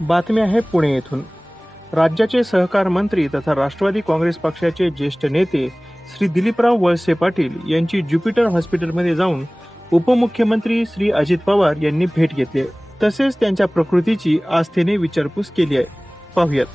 बातमी आहे पुणे येथून। राज्याचे सहकार मंत्री तथा राष्ट्रवादी काँग्रेस पक्षाचे ज्येष्ठ नेते श्री दिलीपराव वळसे पाटील यांची ज्युपिटर हॉस्पिटलमध्ये जाऊन उपमुख्यमंत्री श्री अजित पवार यांनी भेट घेतली, तसेच त्यांच्या प्रकृतीची आस्थेने विचारपूस केली आहे। पाहुयात।